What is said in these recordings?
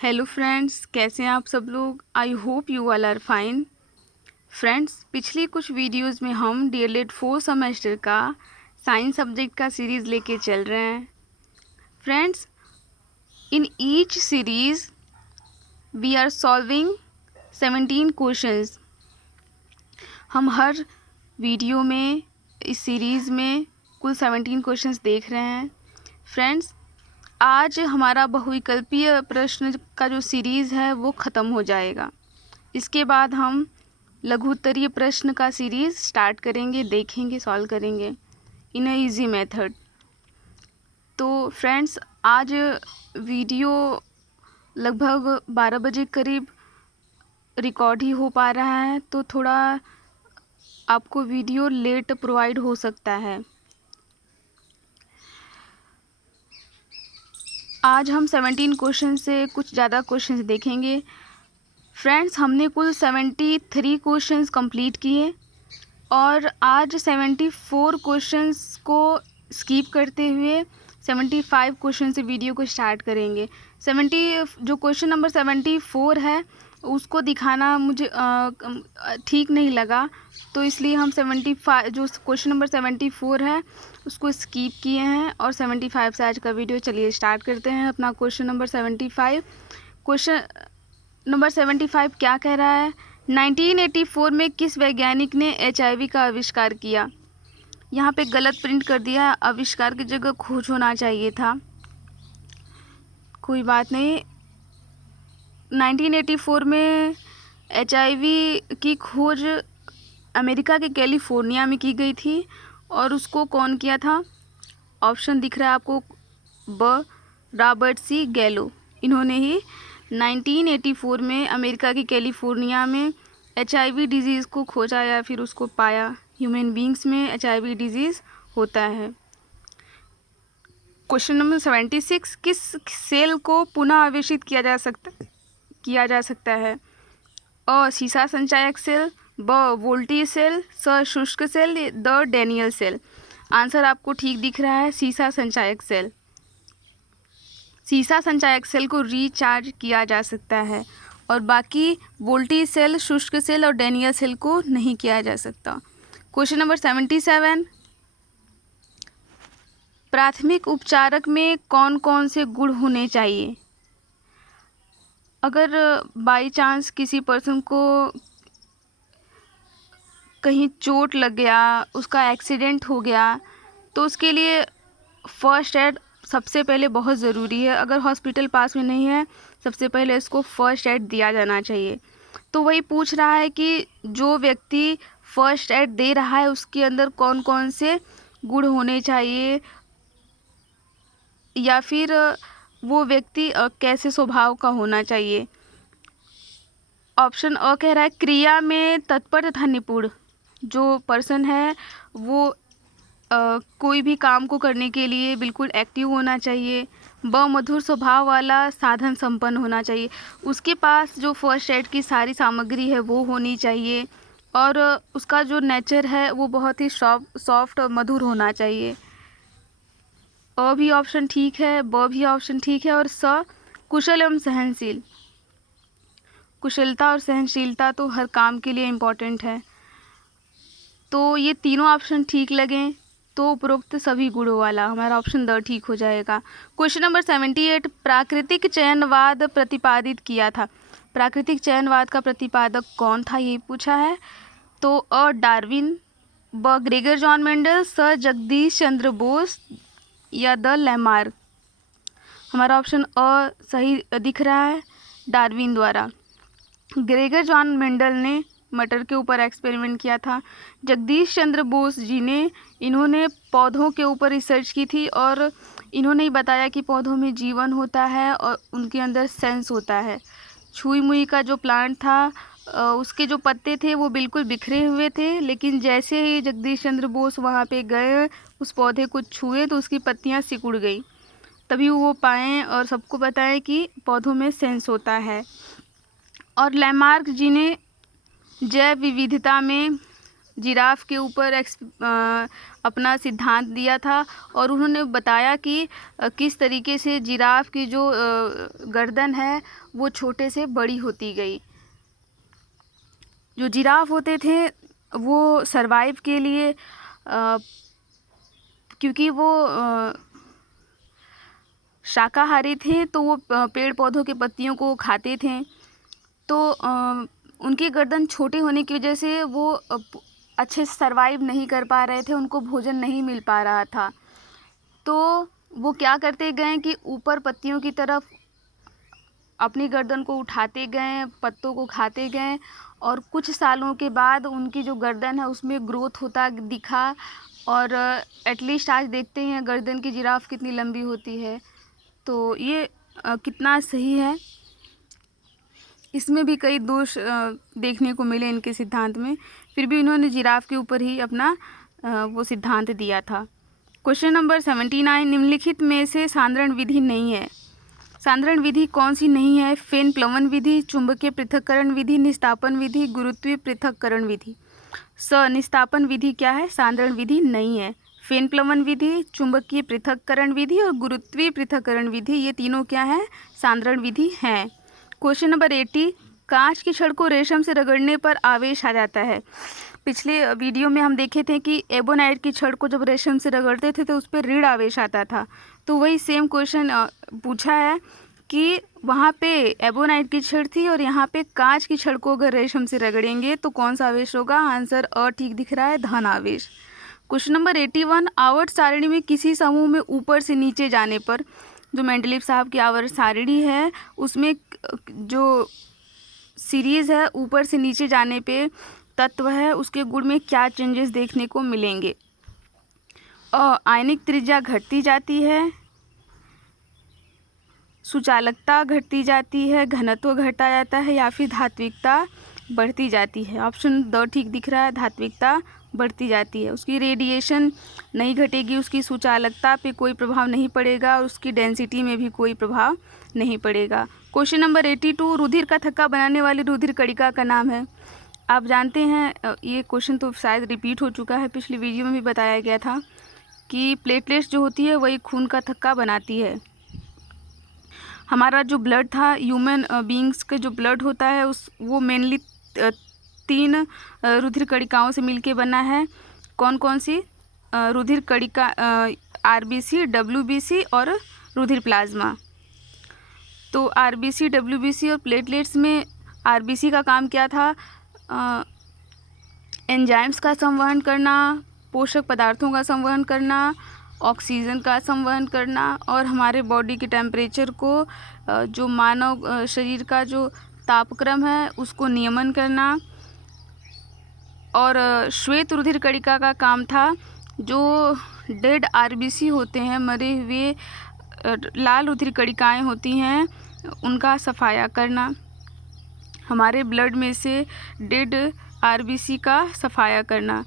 Hello friends, कैसे हैं आप सब लोग। I hope you all are fine. Friends, पिछली कुछ वीडियोस में हम डीएलएड 4 सेमेस्टर का साइंस सब्जेक्ट का सीरीज़ लेके चल रहे हैं। Friends, in each series we are solving 17 questions. हम हर वीडियो में इस सीरीज़ में कुल 17 क्वेश्चंस देख रहे हैं। फ्रेंड्स, आज हमारा बहुविकल्पीय प्रश्न का जो सीरीज़ है वो ख़त्म हो जाएगा। इसके बाद हम लघु उत्तरीय प्रश्न का सीरीज़ स्टार्ट करेंगे, देखेंगे, सॉल्व करेंगे इन अ इजी मेथड। तो फ्रेंड्स, आज वीडियो लगभग 12 बजे करीब रिकॉर्ड ही हो पा रहा है, तो थोड़ा आपको वीडियो लेट प्रोवाइड हो सकता है। आज हम 17 क्वेश्चन से कुछ ज़्यादा क्वेश्चंस देखेंगे। फ्रेंड्स, हमने कुल 73 क्वेश्चंस कंप्लीट किए और आज 74 क्वेश्चंस को स्किप करते हुए 75 क्वेश्चन से वीडियो को स्टार्ट करेंगे। जो क्वेश्चन नंबर 74 है उसको दिखाना मुझे ठीक नहीं लगा, तो इसलिए हम 75 जो क्वेश्चन नंबर 74 है उसको स्किप किए हैं और 75 से आज का वीडियो चलिए स्टार्ट करते हैं अपना क्वेश्चन नंबर 75। क्वेश्चन नंबर 75 क्या कह रहा है? 1984 में किस वैज्ञानिक ने HIV का आविष्कार किया? यहाँ पे गलत प्रिंट कर दिया है, आविष्कार की जगह खोज होना चाहिए था। कोई बात नहीं। 1984 में HIV की खोज अमेरिका के कैलिफोर्निया में की गई थी और उसको कौन किया था? ऑप्शन दिख रहा है आपको, ब रॉबर्ट सी गैलो। इन्होंने ही 1984 में अमेरिका की कैलिफोर्निया में HIV डिजीज़ को खोजा या फिर उसको पाया। ह्यूमन बींग्स में HIV डिजीज़ होता है। क्वेश्चन नंबर 76, किस सेल को पुनः आवेशित किया जा सकता है? अ सीसा संचायक सेल, ब वोल्टी सेल, स शुष्क सेल, द डैनियल सेल। आंसर आपको ठीक दिख रहा है, सीसा संचायक सेल। सीसा संचायक सेल को रिचार्ज किया जा सकता है और बाकी वोल्टी सेल, शुष्क सेल और डैनियल सेल को नहीं किया जा सकता। क्वेश्चन नंबर 77, प्राथमिक उपचारक में कौन कौन से गुण होने चाहिए? अगर बाई चांस किसी पर्सन को कहीं चोट लग गया, उसका एक्सीडेंट हो गया, तो उसके लिए फर्स्ट एड सबसे पहले बहुत ज़रूरी है। अगर हॉस्पिटल पास में नहीं है, सबसे पहले इसको फर्स्ट एड दिया जाना चाहिए। तो वही पूछ रहा है कि जो व्यक्ति फर्स्ट एड दे रहा है उसके अंदर कौन कौन से गुण होने चाहिए, या फिर वो व्यक्ति कैसे स्वभाव का होना चाहिए। ऑप्शन अ कह रहा है क्रिया में तत्पर तथा निपुण। जो पर्सन है वो कोई भी काम को करने के लिए बिल्कुल एक्टिव होना चाहिए। ब मधुर स्वभाव वाला साधन संपन्न होना चाहिए। उसके पास जो फर्स्ट एड की सारी सामग्री है वो होनी चाहिए और उसका जो नेचर है वो बहुत ही सॉफ्ट और मधुर होना चाहिए। अ भी ऑप्शन ठीक है, ब भी ऑप्शन ठीक है और स कुशल एवं सहनशील। कुशलता और सहनशीलता तो हर काम के लिए इम्पोर्टेंट है। तो ये तीनों ऑप्शन ठीक लगें तो उपरोक्त सभी गुणों वाला हमारा ऑप्शन द ठीक हो जाएगा। क्वेश्चन नंबर 78, प्राकृतिक चयनवाद प्रतिपादित किया था। प्राकृतिक चयनवाद का प्रतिपादक कौन था, ये पूछा है। तो अ डार्विन, ब ग्रेगर जॉन मेंडल, स जगदीश चंद्र बोस या द लैमार्क। हमारा ऑप्शन अ सही दिख रहा है, डार्विन द्वारा। ग्रेगर जॉन मेंडल ने मटर के ऊपर एक्सपेरिमेंट किया था। जगदीश चंद्र बोस जी ने इन्होंने पौधों के ऊपर रिसर्च की थी और इन्होंने ही बताया कि पौधों में जीवन होता है और उनके अंदर सेंस होता है। छुई मुई का जो प्लांट था उसके जो पत्ते थे वो बिल्कुल बिखरे हुए थे, लेकिन जैसे ही जगदीश चंद्र बोस वहाँ पे गए, उस पौधे को छुए तो उसकी पत्तियाँ सिकुड़ गई। तभी वो पाएँ और सबको बताएं कि पौधों में सेंस होता है। और लैमार्क जी ने जैव विविधता में जिराफ के ऊपर अपना सिद्धांत दिया था और उन्होंने बताया कि किस तरीके से जिराफ की जो गर्दन है वो छोटे से बड़ी होती गई। जो जिराफ होते थे वो सरवाइव के लिए क्योंकि वो शाकाहारी थे तो वो पेड़ पौधों के पत्तियों को खाते थे, तो उनकी गर्दन छोटे होने की वजह से वो अच्छे से सरवाइव नहीं कर पा रहे थे, उनको भोजन नहीं मिल पा रहा था। तो वो क्या करते गए कि ऊपर पत्तियों की तरफ अपनी गर्दन को उठाते गए, पत्तों को खाते गए और कुछ सालों के बाद उनकी जो गर्दन है उसमें ग्रोथ होता दिखा और एटलीस्ट आज देखते हैं गर्दन की जिराफ कितनी लंबी होती है। तो ये कितना सही है। इसमें भी कई दोष देखने को मिले इनके सिद्धांत में, फिर भी उन्होंने जिराफ के ऊपर ही अपना वो सिद्धांत दिया था। क्वेश्चन नंबर 79, निम्नलिखित में से सांद्रण विधि नहीं है। सांद्रण विधि कौन सी नहीं है? फेन प्लवन विधि, चुंबकीय पृथक्करण विधि, निस्तापन विधि, गुरुत्वीय पृथक्करण विधि। निस्तापन विधि क्या है? सांद्रण विधि नहीं है। फेन प्लवन विधि, चुंबकीय पृथक्करण विधि और गुरुत्वीय पृथक्करण विधि, ये तीनों क्या है? सांद्रण विधि हैं। क्वेश्चन नंबर 80, कांच की छड़ को रेशम से रगड़ने पर आवेश आ जाता है। पिछले वीडियो में हम देखे थे कि एबोनाइट की छड़ को जब रेशम से रगड़ते थे तो उस पर ऋण आवेश आता था। तो वही सेम क्वेश्चन पूछा है कि वहाँ पे एबोनाइट की छड़ थी और यहाँ पे कांच की छड़ को अगर रेशम से रगड़ेंगे तो कौन सा आवेश होगा? आंसर ठीक दिख रहा है, धन आवेश। क्वेश्चन नंबर 81, आवर्त सारणी में किसी समूह में ऊपर से नीचे जाने पर, जो मेंडलीव साहब की आवर्त सारणी है उसमें जो सीरीज़ है ऊपर से नीचे जाने पे तत्व है उसके गुण में क्या चेंजेस देखने को मिलेंगे? आयनिक त्रिज्या घटती जाती है, सुचालकता घटती जाती है, घनत्व घटा जाता है या फिर धात्विकता बढ़ती जाती है। ऑप्शन द ठीक दिख रहा है, धात्विकता बढ़ती जाती है। उसकी रेडिएशन नहीं घटेगी, उसकी सुचालकता पे कोई प्रभाव नहीं पड़ेगा और उसकी डेंसिटी में भी कोई प्रभाव नहीं पड़ेगा। क्वेश्चन नंबर 82, रुधिर का थक्का बनाने वाली रुधिर कणिका का नाम है। आप जानते हैं ये क्वेश्चन तो शायद रिपीट हो चुका है, पिछली वीडियो में भी बताया गया था कि प्लेटलेट्स जो होती है वही खून का थक्का बनाती है। हमारा जो ब्लड था, ह्यूमन बीइंग्स के जो ब्लड होता है वो मेनली 3 रुधिर कणिकाओं से मिलके बना है। कौन कौन सी? रुधिर कणिका आरबीसी, डब्ल्यूबीसी और रुधिर प्लाज्मा। तो आरबीसी, डब्ल्यूबीसी और प्लेटलेट्स में आरबीसी का काम क्या था? एंजाइम्स का संवहन करना, पोषक पदार्थों का संवहन करना, ऑक्सीजन का संवहन करना और हमारे बॉडी के टेम्परेचर को, जो मानव शरीर का जो तापक्रम है उसको नियमन करना। और श्वेत रुधिर कणिका का काम था जो डेड आरबीसी होते हैं, मरे हुए लाल रुधिर कणिकाएँ होती हैं, उनका सफाया करना। हमारे ब्लड में से डेड आरबीसी का सफाया करना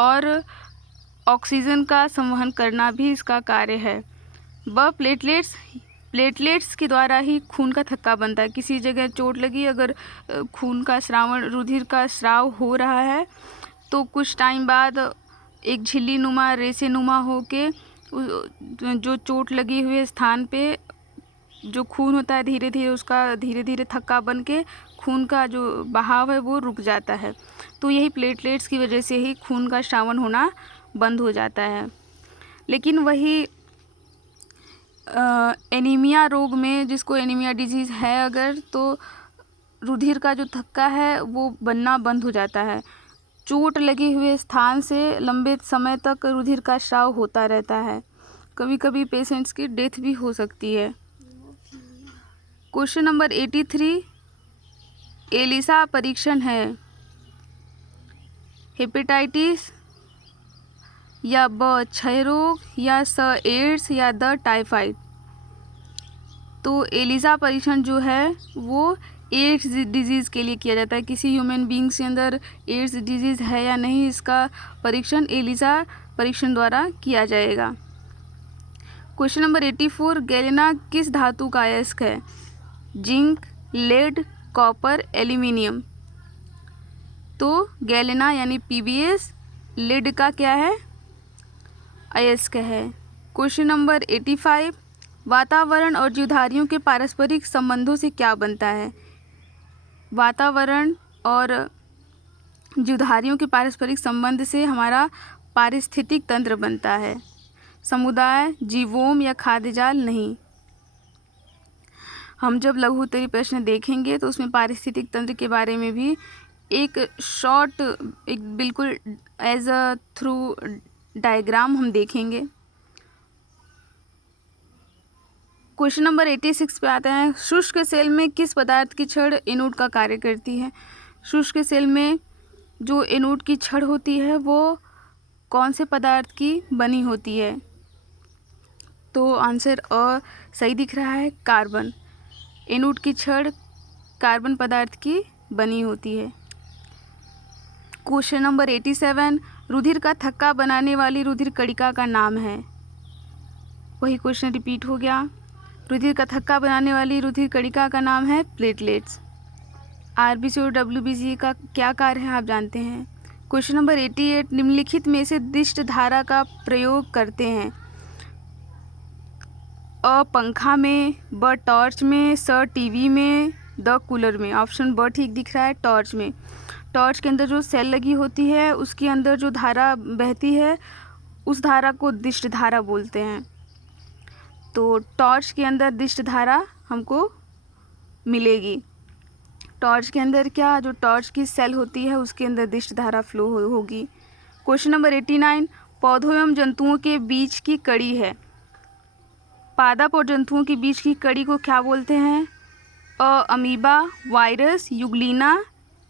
और ऑक्सीजन का संवहन करना भी इसका कार्य है। वह प्लेटलेट्स के द्वारा ही खून का थक्का बनता है। किसी जगह चोट लगी, अगर खून का स्रावण, रुधिर का स्राव हो रहा है तो कुछ टाइम बाद एक झिल्ली नुमा, रेसे नुमा होके जो चोट लगी हुए स्थान पे जो खून होता है धीरे धीरे उसका धीरे धीरे थक्का बन के खून का जो बहाव है वो रुक जाता है। तो यही प्लेटलेट्स की वजह से ही खून का स्रावण होना बंद हो जाता है। लेकिन वही एनीमिया रोग में, जिसको एनीमिया डिजीज़ है अगर, तो रुधिर का जो थक्का है वो बनना बंद हो जाता है। चोट लगे हुए स्थान से लंबे समय तक रुधिर का स्राव होता रहता है। कभी कभी पेशेंट्स की डेथ भी हो सकती है। क्वेश्चन नंबर 83, एलिसा परीक्षण है हेपेटाइटिस या ब क्षय रोग या स एड्स या द टाइफाइड। तो एलिसा परीक्षण जो है वो एड्स डिजीज़ के लिए किया जाता है। किसी ह्यूमन बीइंग्स के अंदर एड्स डिजीज़ है या नहीं, इसका परीक्षण एलिसा परीक्षण द्वारा किया जाएगा। क्वेश्चन नंबर 84, गैलेना किस धातु का अयस्क है? Zinc, lead, copper, aluminium. तो गैलेना यानी पीबीएस, लेड का क्या है? अयस्क है। क्वेश्चन नंबर 85, वातावरण और जीवधारियों के पारस्परिक संबंधों से क्या बनता है? वातावरण और जीवधारियों के पारस्परिक संबंध से हमारा पारिस्थितिक तंत्र बनता है। समुदाय, जीवोम या खाद्यजाल नहीं। हम जब लघु उत्तरीय प्रश्न देखेंगे तो उसमें पारिस्थितिक तंत्र के बारे में भी एक शॉर्ट, एक बिल्कुल एज अ थ्रू डायग्राम हम देखेंगे। क्वेश्चन नंबर 86 पे आते हैं, शुष्क सेल में किस पदार्थ की छड़ एनोड का कार्य करती है? शुष्क सेल में जो एनोड की छड़ होती है वो कौन से पदार्थ की बनी होती है? तो आंसर अ सही दिख रहा है, कार्बन। एनोड की छड़ कार्बन पदार्थ की बनी होती है। क्वेश्चन नंबर 87, रुधिर का थक्का बनाने वाली रुधिर कणिका का नाम है? वही क्वेश्चन रिपीट हो गया। रुधिर का थक्का बनाने वाली रुधिर कणिका का नाम है प्लेटलेट्स। आरबीसी और डब्ल्यूबीसी का क्या कार्य है आप जानते हैं। क्वेश्चन नंबर 88, निम्नलिखित में से दिष्ट धारा का प्रयोग करते हैं? अ पंखा में, ब टॉर्च में, स टीवी में, द कूलर में। ऑप्शन ब ठीक दिख रहा है, टॉर्च में। टॉर्च के अंदर जो सेल लगी होती है उसके अंदर जो धारा बहती है उस धारा को दिष्ट धारा बोलते हैं। तो टॉर्च के अंदर दिष्ट धारा हमको मिलेगी। टॉर्च के अंदर क्या, जो टॉर्च की सेल होती है उसके अंदर दिष्ट धारा फ्लो होगी। क्वेश्चन नंबर 89, पौधों एवं जंतुओं के बीच की कड़ी है? पादप और जंतुओं के बीच की कड़ी को क्या बोलते हैं? अ अमीबा, वायरस, युग्लिना,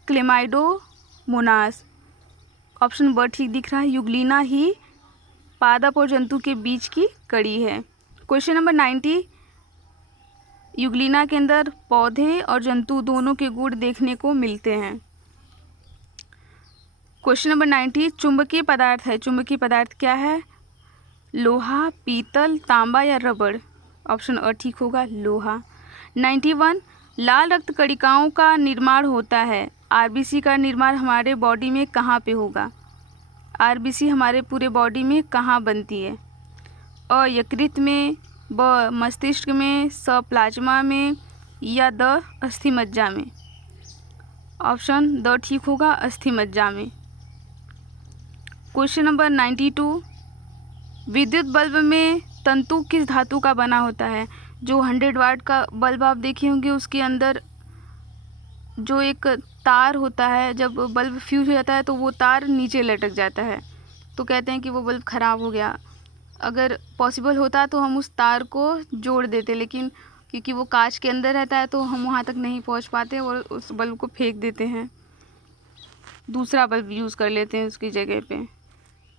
क्लेमाइडोमोनास। ऑप्शन ब ठीक दिख रहा है, युग्लिना ही पादप और जंतु के बीच की कड़ी है। क्वेश्चन नंबर 90, युग्लिना के अंदर पौधे और जंतु दोनों के गुण देखने को मिलते हैं। क्वेश्चन नंबर 90, चुंबकीय पदार्थ है। चुंबकीय पदार्थ क्या है? लोहा, पीतल, तांबा या रबड़। ऑप्शन अ ठीक होगा, लोहा। 91, लाल रक्त कणिकाओं का निर्माण होता है। आरबीसी का निर्माण हमारे बॉडी में कहाँ पे होगा? आरबीसी हमारे पूरे बॉडी में कहाँ बनती है? अ यकृत में, ब मस्तिष्क में, स प्लाज्मा में या द अस्थि मज्जा में। ऑप्शन द ठीक होगा, अस्थि मज्जा में। क्वेश्चन नंबर 92, विद्युत बल्ब में तंतु किस धातु का बना होता है? जो 100 वाट का बल्ब आप देखे होंगे उसके अंदर जो एक तार होता है, जब बल्ब फ्यूज हो जाता है तो वो तार नीचे लटक जाता है, तो कहते हैं कि वो बल्ब ख़राब हो गया। अगर पॉसिबल होता तो हम उस तार को जोड़ देते, लेकिन क्योंकि वो कांच के अंदर रहता है तो हम वहाँ तक नहीं पहुँच पाते और उस बल्ब को फेंक देते हैं, दूसरा बल्ब यूज़ कर लेते हैं उसकी जगह पे।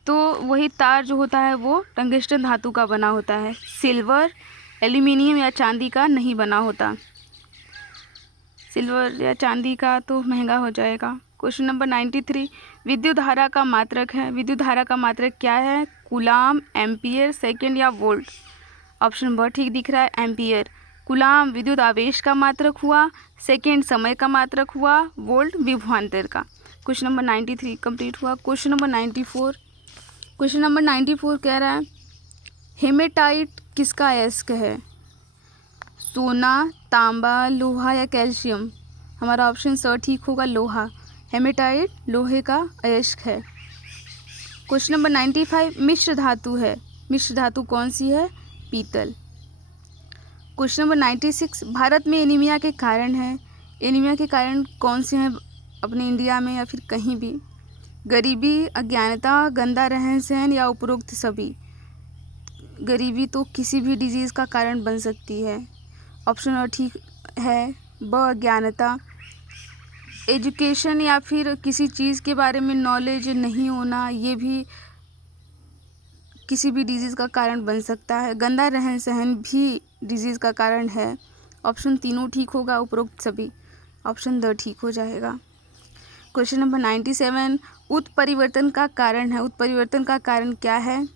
तो वही तार जो होता है वो टंगस्टन धातु का बना होता है, सिल्वर, एल्यूमिनियम या चांदी का नहीं बना होता। सिल्वर या चांदी का तो महंगा हो जाएगा। क्वेश्चन नंबर 93, विद्युत धारा का मात्रक है। विद्युत धारा का मात्रक क्या है? कूलाम, एम्पियर, सेकेंड या वोल्ट। ऑप्शन ब ठीक दिख रहा है, एम्पियर। कूलाम विद्युत आवेश का मात्रक हुआ, सेकेंड समय का मात्रक हुआ, वोल्ट विभवांतर का। क्वेश्चन नंबर 93 कंप्लीट हुआ। क्वेश्चन नंबर 94, क्वेश्चन नंबर 94 कह रहा है, हेमेटाइट किसका अयस्क है? सोना, तांबा, लोहा या कैल्शियम। हमारा ऑप्शन स ठीक होगा, लोहा। हेमेटाइट लोहे का अयस्क है। क्वेश्चन नंबर 95, मिश्र धातु है। मिश्र धातु कौन सी है? पीतल। क्वेश्चन नंबर 96, भारत में एनीमिया के कारण है। एनीमिया के कारण कौन से हैं अपने इंडिया में या फिर कहीं भी? गरीबी, अज्ञानता, गंदा रहन सहन या उपरोक्त सभी। गरीबी तो किसी भी डिजीज़ का कारण बन सकती है। ऑप्शन और ठीक है, ब अज्ञानता। एजुकेशन या फिर किसी चीज़ के बारे में नॉलेज नहीं होना, ये भी किसी भी डिजीज़ का कारण बन सकता है। गंदा रहन सहन भी डिजीज़ का कारण है। ऑप्शन तीनों ठीक होगा, उपरोक्त सभी। ऑप्शन द ठीक हो जाएगा। क्वेश्चन नंबर 97, उत्परिवर्तन का कारण है। उत्परिवर्तन का कारण क्या है?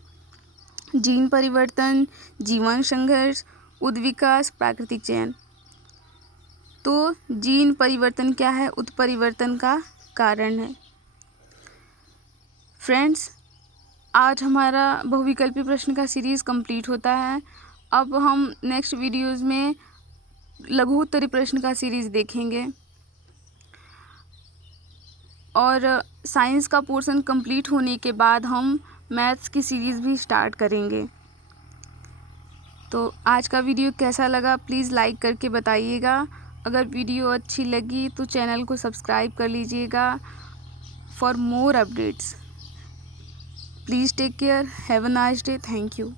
जीन परिवर्तन, जीवन संघर्ष, उद्विकास, प्राकृतिक चयन। तो जीन परिवर्तन क्या है? उत्परिवर्तन का कारण है। फ्रेंड्स, आज हमारा बहुविकल्पी प्रश्न का सीरीज़ कंप्लीट होता है। अब हम नेक्स्ट वीडियोज़ में लघु उत्तरीय प्रश्न का सीरीज़ देखेंगे और साइंस का पोर्शन कंप्लीट होने के बाद हम मैथ्स की सीरीज़ भी स्टार्ट करेंगे। तो आज का वीडियो कैसा लगा प्लीज़ लाइक करके बताइएगा। अगर वीडियो अच्छी लगी तो चैनल को सब्सक्राइब कर लीजिएगा for more updates. Please take care, have a nice day, thank you.